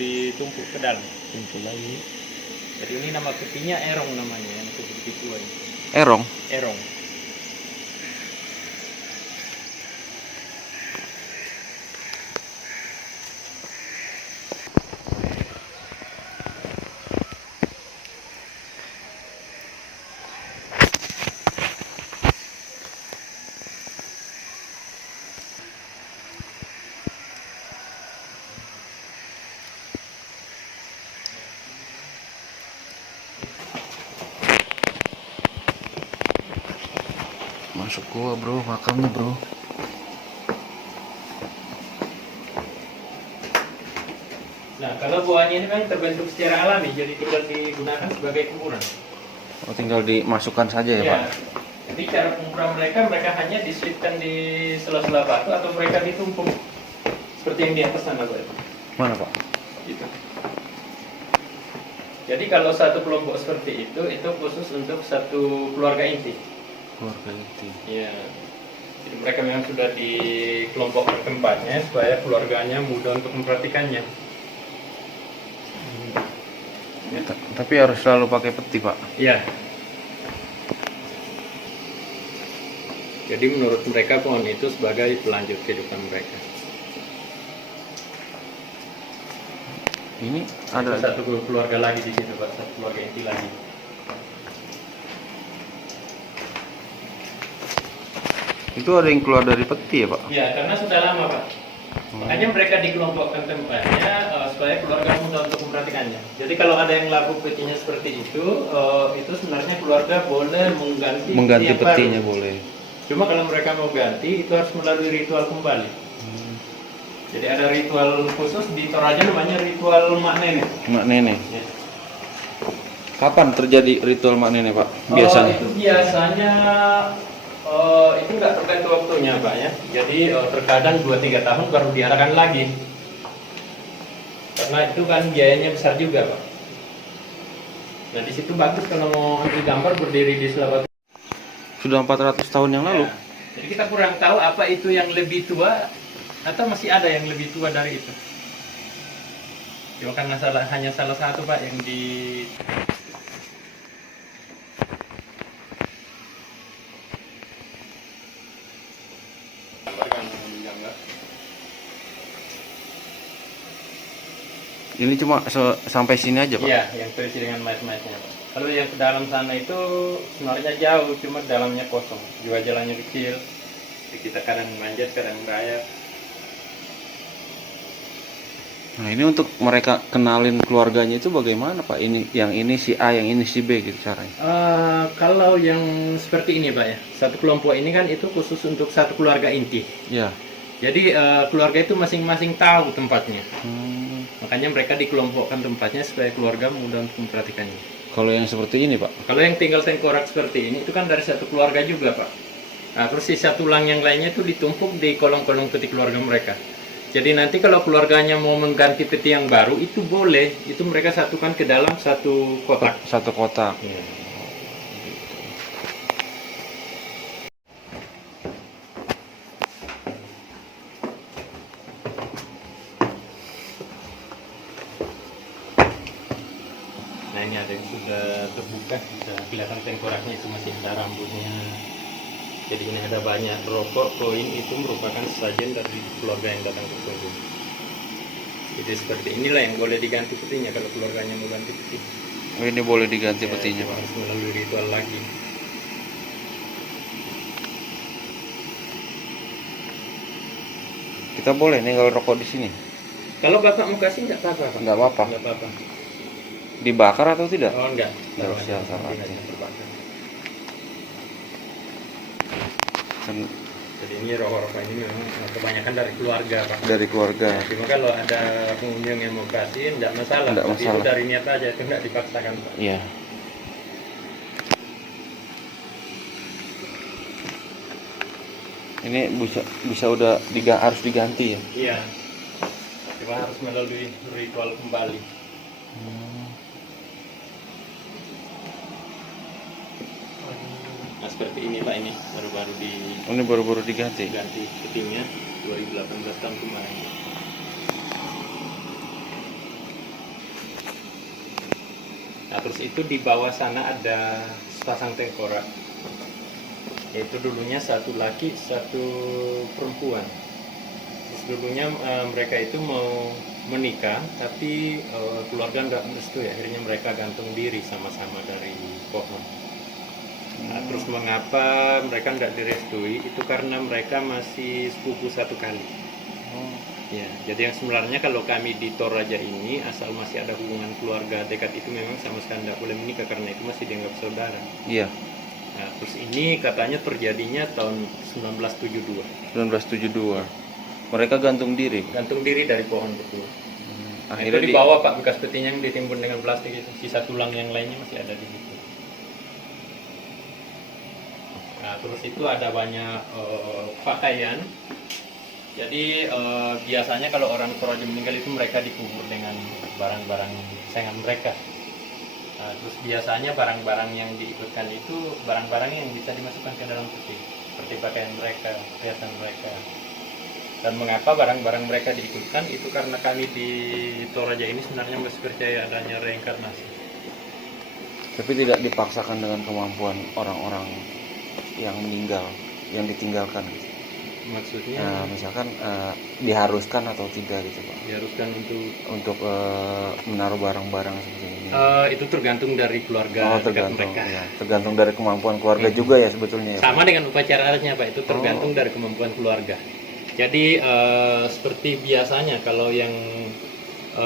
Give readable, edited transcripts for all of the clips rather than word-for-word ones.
ditumpuk ke dalam. Tumpuk lagi. Jadi ini nama petinya erong namanya, yang sedikit tua ini. Erong. Erong. Masuk gua bro, makamnya bro. Nah, kalau buahnya ini kan terbentuk secara alami, jadi tinggal digunakan sebagai kuburan. Oh, tinggal dimasukkan saja ya, Ya. Pak? Jadi cara pengukuran mereka hanya diselipkan di sela-sela batu atau mereka ditumpuk seperti yang di atas sana, Pak. Mana, Pak? Gitu. Jadi kalau satu kelompok seperti itu khusus untuk satu keluarga inti. Keluarga inti. Iya. Jadi mereka memang sudah dikelompokkan tempatnya supaya keluarganya mudah untuk memperhatikannya. Ya, tapi harus selalu pakai peti, Pak. Iya. Jadi menurut mereka pohon itu sebagai pelanjut kehidupan mereka. Ini ada satu keluarga lagi di situ, Pak, satu keluarga inti lagi. itu ada yang keluar dari peti ya, Pak? Iya, karena sudah lama, Pak. Makanya mereka dikelompokkan tempatnya supaya keluarga mudah untuk memperhatikannya. Jadi kalau ada yang laku petinya seperti itu sebenarnya keluarga boleh mengganti petinya baru. boleh. Cuma kalau mereka mau ganti itu harus melalui ritual kembali. Jadi ada ritual khusus di Toraja namanya ritual mak nenek. Mak nenek. Ya. Kapan terjadi ritual mak nenek, Pak? Biasanya? Itu biasanya itu nggak terkait waktunya, Pak, ya. Jadi terkadang 2-3 tahun baru diadakan lagi. Karena itu kan biayanya besar juga, Pak. Nah di situ bagus kalau mau ambil gambar berdiri di Selawat. Sudah 400 tahun yang lalu. Ya. Jadi kita kurang tahu apa itu yang lebih tua atau masih ada yang lebih tua dari itu. Cuma karena hanya salah satu, Pak, yang di Ini cuma sampai sini aja, Pak? Iya, yang terisi dengan mayat-mayatnya, Pak. Kalau yang ke dalam sana itu sebenarnya jauh, cuma dalamnya kosong. Juga jalannya kecil. Jadi kita kadang manjat, kadang merayap. Nah, ini untuk mereka kenalin keluarganya itu bagaimana, Pak? Ini yang ini si A, yang ini si B gitu caranya. Kalau yang seperti ini, Pak, ya. Satu kelompok ini kan itu khusus untuk satu keluarga inti. Ya. Jadi keluarga itu masing-masing tahu tempatnya. Makanya mereka dikelompokkan tempatnya supaya keluarga mudah untuk memperhatikannya. Kalau yang seperti ini, Pak? Kalau yang tinggal tengkorak seperti ini itu kan dari satu keluarga juga, Pak. Nah, terus sisa tulang yang lainnya itu ditumpuk di kolong-kolong peti keluarga mereka. Jadi nanti kalau keluarganya mau mengganti peti yang baru itu boleh, itu mereka satukan ke dalam satu kotak. Satu kotak. Ya. Nah ini ada yang sudah terbuka, sudah kelihatan tengkoraknya itu masih ada rambutnya. Jadi ini ada banyak rokok, koin, itu merupakan sesajen dari keluarga yang datang ke kunjung. Jadi seperti inilah yang boleh diganti petinya kalau keluarganya mau ganti peti. Oh, ini boleh diganti petinya, Pak? Harus melalui ritual lagi. Kita boleh ninggal rokok di sini? Kalau Bapak mau kasih nggak apa-apa, Pak? Nggak apa-apa. Nggak apa-apa. Dibakar atau tidak? Oh enggak. Nggak usah, Nanti salah. aja terbakar. Kan Jadi ini rokok-rokok ini memang kebanyakan dari keluarga, Pak. dari keluarga. Nah, cuma kalau ada pengunjung yang mau kasih, enggak masalah. Nggak Tapi masalah. itu dari niat aja, itu enggak dipaksakan, Pak. Iya. Ini bisa udah harus diganti ya? Iya. Cuma harus melalui ritual kembali. Nah seperti ini, Pak, ini baru-baru Ini baru-baru diganti. diganti petinya 2018 tahun kemarin. terus itu di bawah sana ada sepasang tengkorak. Itu dulunya satu laki, satu perempuan. Terus dulunya mereka itu mau menikah, tapi keluarga nggak merestui. Akhirnya mereka gantung diri sama-sama dari pohon. Nah, terus mengapa mereka nggak direstui? Itu karena mereka masih sepupu satu kali. Ya, jadi yang sebenarnya kalau kami di Toraja ini asal masih ada hubungan keluarga dekat itu memang sama sekali tidak boleh menikah karena itu masih dianggap saudara. Iya. Nah, terus ini katanya terjadinya tahun 1972. 1972. Mereka gantung diri. Pak. Gantung diri dari pohon berdua. Nah, Akhirnya itu dibawa Pak, bekas petinya yang ditimbun dengan plastik itu. Sisa tulang yang lainnya masih ada di situ. Nah, terus itu ada banyak pakaian. Jadi biasanya kalau orang Toraja meninggal itu mereka dikubur dengan barang-barang sayangan mereka. Nah, terus biasanya barang-barang yang diikutkan itu barang-barang yang bisa dimasukkan ke dalam peti, seperti pakaian mereka, perhiasan mereka. Dan mengapa barang-barang mereka diikutkan itu karena kami di Toraja ini sebenarnya masih percaya adanya reinkarnasi. Tapi tidak dipaksakan dengan kemampuan orang-orang yang meninggal, yang ditinggalkan. Maksudnya Misalkan diharuskan atau tidak gitu Pak? diharuskan Untuk menaruh barang-barang seperti ini. itu tergantung dari keluarga dekat Tergantung. mereka. Ya, tergantung dari kemampuan keluarga juga ya sebetulnya. Ya, Sama dengan upacara adatnya Pak, itu tergantung dari kemampuan keluarga. Jadi seperti biasanya kalau yang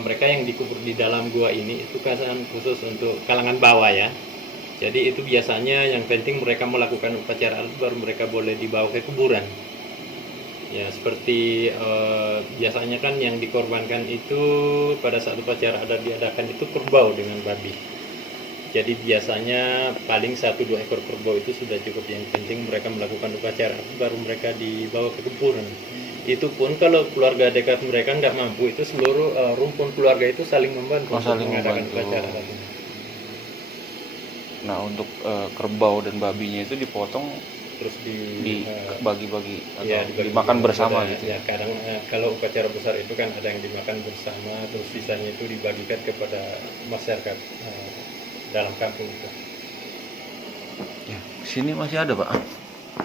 mereka yang dikubur di dalam gua ini itu kan khusus untuk kalangan bawah ya. Jadi itu biasanya yang penting mereka melakukan upacara adat baru mereka boleh dibawa ke kuburan. Ya seperti biasanya kan yang dikorbankan itu pada saat upacara adat diadakan itu kerbau dengan babi. Jadi biasanya paling 1-2 ekor kerbau itu sudah cukup. Yang penting mereka melakukan upacara baru mereka dibawa ke kuburan. Itu pun kalau keluarga dekat mereka nggak mampu, itu seluruh rumpun keluarga itu saling membantu untuk mengadakan upacara adat. Nah untuk kerbau dan babinya itu dipotong Terus dibagi-bagi atau ya, dimakan bersama gitu. Ya kadang kalau upacara besar itu kan ada yang dimakan bersama, terus sisanya itu dibagikan kepada masyarakat dalam kampung itu. Ya, sini masih ada Pak.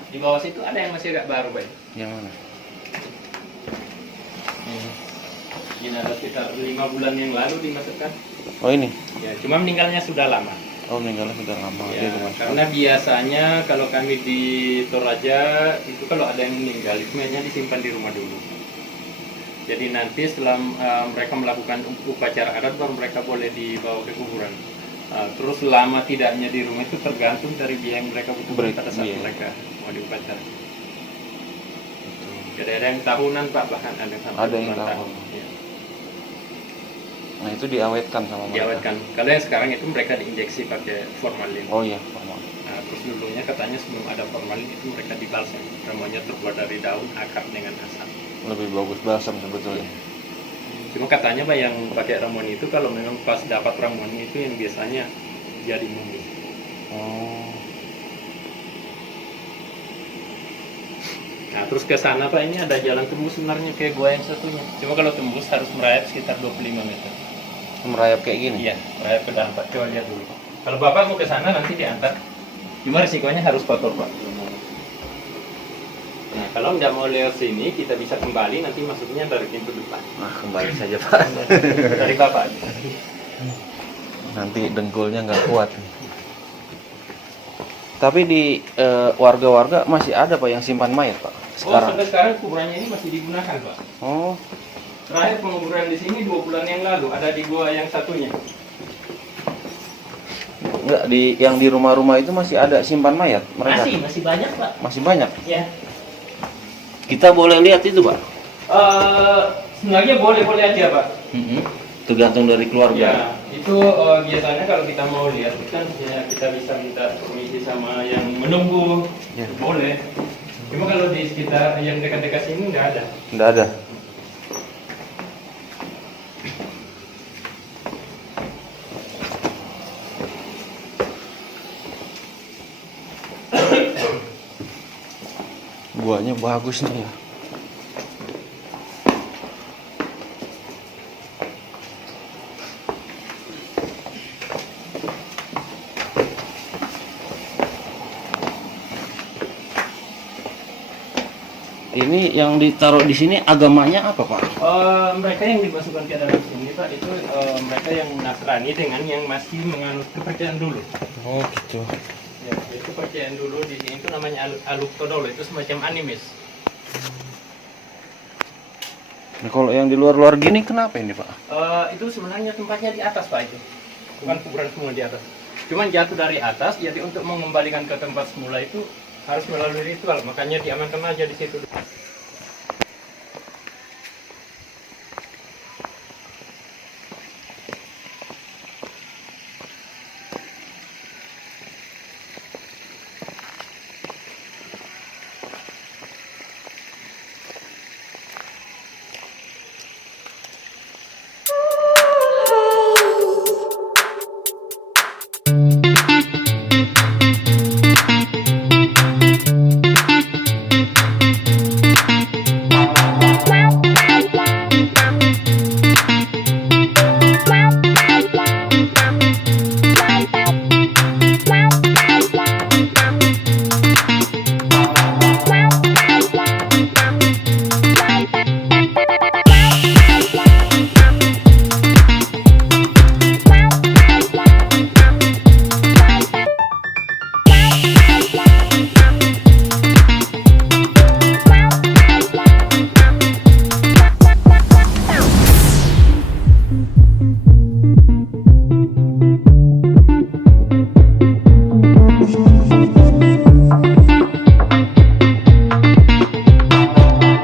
Di bawah situ ada yang masih agak baru Pak. Yang mana? Ini ada sekitar 5 bulan yang lalu dimasukkan. Oh ini? Ya, cuma meninggalnya sudah lama. Oh meninggalnya sudah lama. Ya, karena biasanya kalau kami di Toraja itu kalau ada yang meninggal itu mainnya disimpan di rumah dulu. Jadi nanti setelah mereka melakukan upacara adat baru mereka boleh dibawa ke kuburan. Terus lama tidaknya di rumah itu tergantung dari biaya yang mereka butuhkan pada saat mereka mau diupacara. Jadi ada yang tahunan Pak, bahkan ada yang sampai tahun. Ya. Nah itu diawetkan sama mereka. Diawetkan. Kalau yang sekarang itu mereka diinjeksi pakai formalin. Oh iya, formalin. Nah, terus dulunya katanya sebelum ada formalin itu mereka dibalsam. Ramuannya terbuat dari daun, akar dengan asam. Lebih bagus balsam sebetulnya. Cuma katanya Pak yang pakai ramuan itu kalau memang pas dapat ramuan itu yang biasanya jadi mumi. Oh. Nah terus ke sana Pak ini ada jalan tembus sebenarnya ke gua yang satunya. Cuma kalau tembus harus merayap sekitar 25 meter. Merayap kayak gini? Iya, merayap ke dalam Pak. Coba lihat dulu. Kalau Bapak mau ke sana nanti diantar. Cuma risikonya harus kotor Pak. Nah kalau nggak mau lewat sini kita bisa kembali nanti masuknya dari pintu depan. Nah kembali saja Pak. Dari Bapak. Nanti dengkulnya nggak kuat. Tapi di warga-warga masih ada Pak yang simpan mayat Pak? Sekarang. Oh sampai sekarang kuburannya ini masih digunakan Pak. Oh. Terakhir penguburan di sini 2 bulan yang lalu ada di gua yang satunya. Enggak, yang di rumah-rumah itu masih ada simpan mayat mereka? Masih banyak Pak. Masih banyak? Ya. Kita boleh lihat itu Pak? Sebenarnya boleh aja Pak. Tergantung dari keluarga. Ya, itu biasanya kalau kita mau lihat kan ya kita bisa minta permisi sama yang menunggu. Ya. Boleh. Cuma kalau di sekitar yang dekat-dekat sini nggak ada. Nggak ada. Buahnya bagus nih ya. Ini yang ditaruh di sini agamanya apa, Pak? Mereka yang dimasukkan ke dalam sini Pak itu mereka yang Nasrani dengan yang masih menganut kepercayaan dulu. Oh gitu. Ya, jadi kepercayaan dulu di sini itu namanya Aluk Todolo, itu semacam animis. Nah, kalau yang di luar-luar gini kenapa ini, Pak? Itu sebenarnya tempatnya di atas Pak itu, bukan kuburan semua di atas. Cuman jatuh dari atas, jadi untuk mengembalikan ke tempat semula itu harus melalui ritual, makanya diamankan aja di situ.